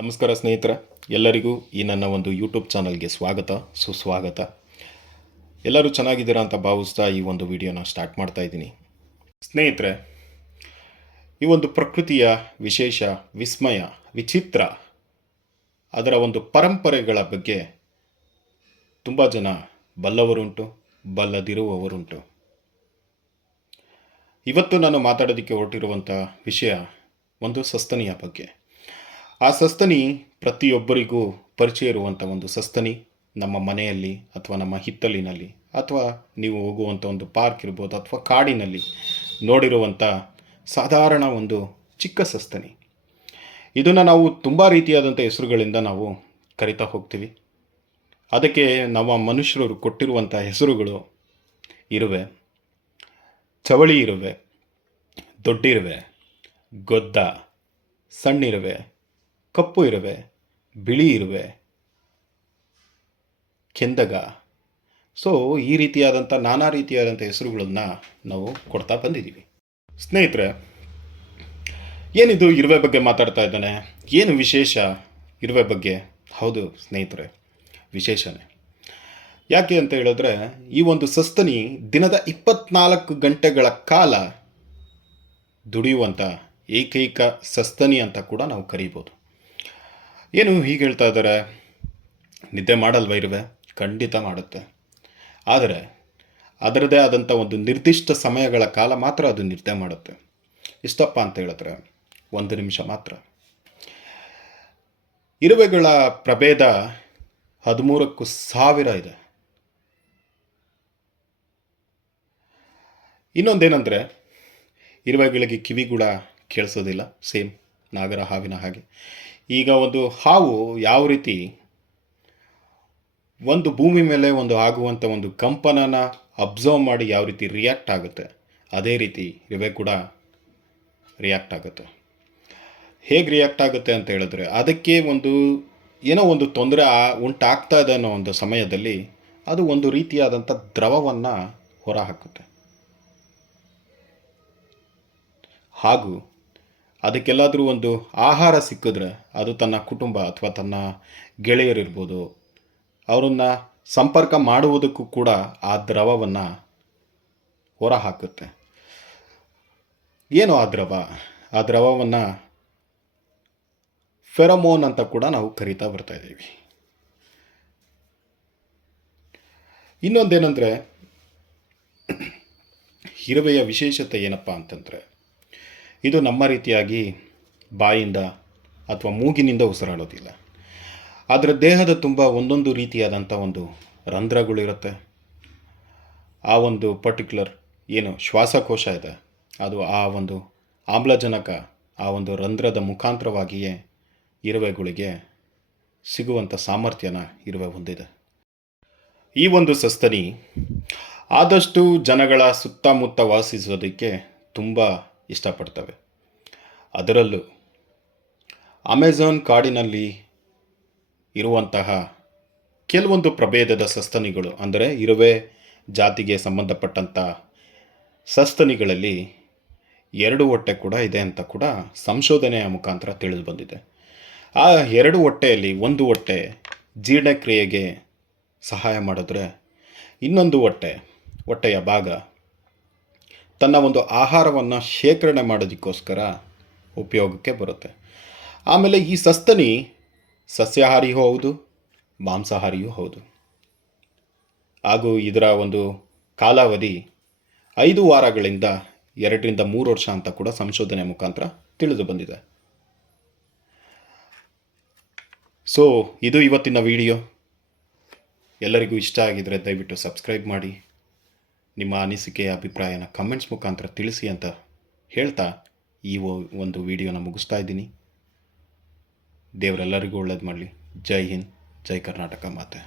ನಮಸ್ಕಾರ ಸ್ನೇಹಿತರೆ, ಎಲ್ಲರಿಗೂ ಈ ನನ್ನ ಒಂದು ಯೂಟ್ಯೂಬ್ ಚಾನಲ್ಗೆ ಸ್ವಾಗತ ಸುಸ್ವಾಗತ. ಎಲ್ಲರೂ ಚೆನ್ನಾಗಿದ್ದೀರಾ ಅಂತ ಭಾವಿಸ್ತಾ ಈ ಒಂದು ವಿಡಿಯೋನ ಸ್ಟಾರ್ಟ್ ಮಾಡ್ತಾ ಇದ್ದೀನಿ. ಸ್ನೇಹಿತರೆ, ಈ ಒಂದು ಪ್ರಕೃತಿಯ ವಿಶೇಷ, ವಿಸ್ಮಯ, ವಿಚಿತ್ರ, ಅದರ ಒಂದು ಪರಂಪರೆಗಳ ಬಗ್ಗೆ ತುಂಬ ಜನ ಬಲ್ಲವರುಂಟು, ಬಲ್ಲದಿರುವವರುಂಟು. ಇವತ್ತು ನಾನು ಮಾತಾಡೋದಕ್ಕೆ ಹೊರಟಿರುವಂಥ ವಿಷಯ ಒಂದು ಸಸ್ತನಿಯ ಬಗ್ಗೆ. ಆ ಸಸ್ತನಿ ಪ್ರತಿಯೊಬ್ಬರಿಗೂ ಪರಿಚಯ ಇರುವಂಥ ಒಂದು ಸಸ್ತನಿ. ನಮ್ಮ ಮನೆಯಲ್ಲಿ ಅಥವಾ ನಮ್ಮ ಹಿತ್ತಲಿನಲ್ಲಿ ಅಥವಾ ನೀವು ಹೋಗುವಂಥ ಒಂದು ಪಾರ್ಕ್ ಇರ್ಬೋದು ಅಥವಾ ಕಾಡಿನಲ್ಲಿ ನೋಡಿರುವಂಥ ಸಾಧಾರಣ ಒಂದು ಚಿಕ್ಕ ಸಸ್ತನಿ. ಇದನ್ನು ನಾವು ತುಂಬ ರೀತಿಯಾದಂಥ ಹೆಸರುಗಳಿಂದ ನಾವು ಕರಿತಾ ಹೋಗ್ತೀವಿ. ಅದಕ್ಕೆ ನಮ್ಮ ಮನುಷ್ಯರು ಕೊಟ್ಟಿರುವಂಥ ಹೆಸರುಗಳು ಇರುವೆ, ಚವಳಿ ಇರುವೆ, ದೊಡ್ಡಿರುವೆ, ಗೊದ್ದ, ಸಣ್ಣಿರುವೆ, ಕಪ್ಪು ಇರುವೆ, ಬಿಳಿ ಇರುವೆ, ಕೆಂದಗ. ಸೊ ಈ ರೀತಿಯಾದಂಥ ನಾನಾ ರೀತಿಯಾದಂಥ ಹೆಸರುಗಳನ್ನು ನಾವು ಕೊಡ್ತಾ ಬಂದಿದ್ದೀವಿ. ಸ್ನೇಹಿತರೆ, ಏನಿದು ಇರುವೆ ಬಗ್ಗೆ ಮಾತಾಡ್ತಾ ಇದ್ದಾನೆ? ಏನು ವಿಶೇಷ ಇರುವೆ ಬಗ್ಗೆ? ಹೌದು ಸ್ನೇಹಿತರೆ, ವಿಶೇಷನೇ. ಯಾಕೆ ಅಂತ ಹೇಳಿದ್ರೆ, ಈ ಒಂದು ಸಸ್ತನಿ ದಿನದ 24 ಗಂಟೆಗಳ ಕಾಲ ದುಡಿಯುವಂಥ ಏಕೈಕ ಸಸ್ತನಿ ಅಂತ ಕೂಡ ನಾವು ಕರೀಬೋದು. ಏನು ಹೀಗೆ ಹೇಳ್ತಾ ಇದ್ದಾರೆ? ನಿದ್ದೆ ಮಾಡಲ್ವ ಇರುವೆ? ಖಂಡಿತ ಮಾಡುತ್ತೆ. ಆದರೆ ಅದರದೇ ಆದಂಥ ಒಂದು ನಿರ್ದಿಷ್ಟ ಸಮಯಗಳ ಕಾಲ ಮಾತ್ರ ಅದು ನಿದ್ದೆ ಮಾಡುತ್ತೆ. ಇಷ್ಟಪ್ಪ ಅಂತ ಹೇಳಿದ್ರೆ 1 ನಿಮಿಷ ಮಾತ್ರ. ಇರುವೆಗಳ ಪ್ರಭೇದ 13,000 ಇದೆ. ಇನ್ನೊಂದೇನೆಂದರೆ, ಇರುವೆಗಳಿಗೆ ಕಿವಿಗೂಡ ಕೇಳಿಸೋದಿಲ್ಲ, ಸೇಮ್ ನಾಗರ ಹಾವಿನ ಹಾಗೆ. ಈಗ ಒಂದು ಹಾವು ಯಾವ ರೀತಿ ಒಂದು ಭೂಮಿ ಮೇಲೆ ಒಂದು ಆಗುವಂಥ ಒಂದು ಕಂಪನನ ಅಬ್ಸರ್ವ್ ಮಾಡಿ ಯಾವ ರೀತಿ ರಿಯಾಕ್ಟ್ ಆಗುತ್ತೆ, ಅದೇ ರೀತಿ ಇರುವೆ ಕೂಡ ರಿಯಾಕ್ಟ್ ಆಗುತ್ತೆ. ಹೇಗೆ ರಿಯಾಕ್ಟ್ ಆಗುತ್ತೆ ಅಂತ ಹೇಳಿದ್ರೆ, ಅದಕ್ಕೆ ಏನೋ ಒಂದು ತೊಂದರೆ ಉಂಟಾಗ್ತಾ ಇದೆ ಅನ್ನೋ ಒಂದು ಸಮಯದಲ್ಲಿ ಅದು ಒಂದು ರೀತಿಯಾದಂಥ ದ್ರವವನ್ನು ಹೊರಹಾಕುತ್ತೆ. ಹಾಗೂ ಅದಕ್ಕೆಲ್ಲಾದರೂ ಒಂದು ಆಹಾರ ಸಿಕ್ಕಿದ್ರೆ ಅದು ತನ್ನ ಕುಟುಂಬ ಅಥವಾ ತನ್ನ ಗೆಳೆಯರಿರ್ಬೋದು, ಅವರನ್ನು ಸಂಪರ್ಕ ಮಾಡುವುದಕ್ಕೂ ಕೂಡ ಆ ದ್ರವವನ್ನು ಹೊರಹಾಕುತ್ತೆ. ಏನು ಆ ದ್ರವ? ಆ ದ್ರವವನ್ನು ಫೆರಮೋನ್ ಅಂತ ಕೂಡ ನಾವು ಕರಿತಾ ಬರ್ತಾ ಇದ್ದೀವಿ. ಇನ್ನೊಂದೇನೆಂದರೆ, ಇರುವೆಯ ವಿಶೇಷತೆ ಏನಪ್ಪ ಅಂತಂದರೆ, ಇದು ನಮ್ಮ ರೀತಿಯಾಗಿ ಬಾಯಿಂದ ಅಥವಾ ಮೂಗಿನಿಂದ ಉಸಿರಾಡೋದಿಲ್ಲ. ಅದರ ದೇಹದ ತುಂಬ ಒಂದೊಂದು ರೀತಿಯಾದಂಥ ಒಂದು ರಂಧ್ರಗಳಿರುತ್ತೆ. ಆ ಒಂದು ಪರ್ಟಿಕ್ಯುಲರ್ ಏನು ಶ್ವಾಸಕೋಶ ಇದೆ, ಅದು ಆ ಒಂದು ಆಮ್ಲಜನಕ ಆ ಒಂದು ರಂಧ್ರದ ಮುಖಾಂತರವಾಗಿಯೇ ಇರುವೆಗಳಿಗೆ ಸಿಗುವಂಥ ಸಾಮರ್ಥ್ಯನ ಇರುವೆ ಹೊಂದಿದೆ. ಈ ಒಂದು ಸಸ್ತನಿ ಆದಷ್ಟು ಜನಗಳ ಸುತ್ತಮುತ್ತ ವಾಸಿಸೋದಕ್ಕೆ ತುಂಬ ಇಷ್ಟಪಡ್ತವೆ. ಅದರಲ್ಲೂ ಅಮೆಜಾನ್ ಕಾಡಿನಲ್ಲಿ ಇರುವಂತಹ ಕೆಲವೊಂದು ಪ್ರಭೇದದ ಸಸ್ತನಿಗಳು, ಅಂದರೆ ಇರುವೆ ಜಾತಿಗೆ ಸಂಬಂಧಪಟ್ಟಂಥ ಸಸ್ತನಿಗಳಲ್ಲಿ 2 ಹೊಟ್ಟೆ ಕೂಡ ಇದೆ ಅಂತ ಕೂಡ ಸಂಶೋಧನೆಯ ಮುಖಾಂತರ ತಿಳಿದು ಬಂದಿದೆ. ಆ 2 ಹೊಟ್ಟೆಯಲ್ಲಿ ಒಂದು ಹೊಟ್ಟೆ ಜೀರ್ಣಕ್ರಿಯೆಗೆ ಸಹಾಯ ಮಾಡಿದ್ರೆ, ಇನ್ನೊಂದು ಹೊಟ್ಟೆಯ ಭಾಗ ತನ್ನ ಒಂದು ಆಹಾರವನ್ನು ಶೇಖರಣೆ ಮಾಡೋದಕ್ಕೋಸ್ಕರ ಉಪಯೋಗಕ್ಕೆ ಬರುತ್ತೆ. ಆಮೇಲೆ ಈ ಸಸ್ತನಿ ಸಸ್ಯಾಹಾರಿಯೂ ಹೌದು, ಮಾಂಸಾಹಾರಿಯೂ ಹೌದು. ಹಾಗೂ ಇದರ ಒಂದು ಕಾಲಾವಧಿ 5 ವಾರಗಳಿಂದ 2 ರಿಂದ 3 ವರ್ಷ ಅಂತ ಕೂಡ ಸಂಶೋಧನೆ ಮುಖಾಂತರ ತಿಳಿದು ಬಂದಿದೆ. ಸೊ ಇದು ಇವತ್ತಿನ ವಿಡಿಯೋ. ಎಲ್ಲರಿಗೂ ಇಷ್ಟ ಆಗಿದರೆ ದಯವಿಟ್ಟು ಸಬ್ಸ್ಕ್ರೈಬ್ ಮಾಡಿ, ನಿಮ್ಮ ಅನಿಸಿಕೆ ಅಭಿಪ್ರಾಯನ ಕಮೆಂಟ್ಸ್ ಮುಖಾಂತರ ತಿಳಿಸಿ ಅಂತ ಹೇಳ್ತಾ ಈ ಒಂದು ವಿಡಿಯೋನ ಮುಗಿಸ್ತಾ ಇದ್ದೀನಿ. ದೇವರೆಲ್ಲರಿಗೂ ಒಳ್ಳೇದು ಮಾಡಲಿ. ಜೈ ಹಿಂದ್, ಜೈ ಕರ್ನಾಟಕ ಮಾತೆ.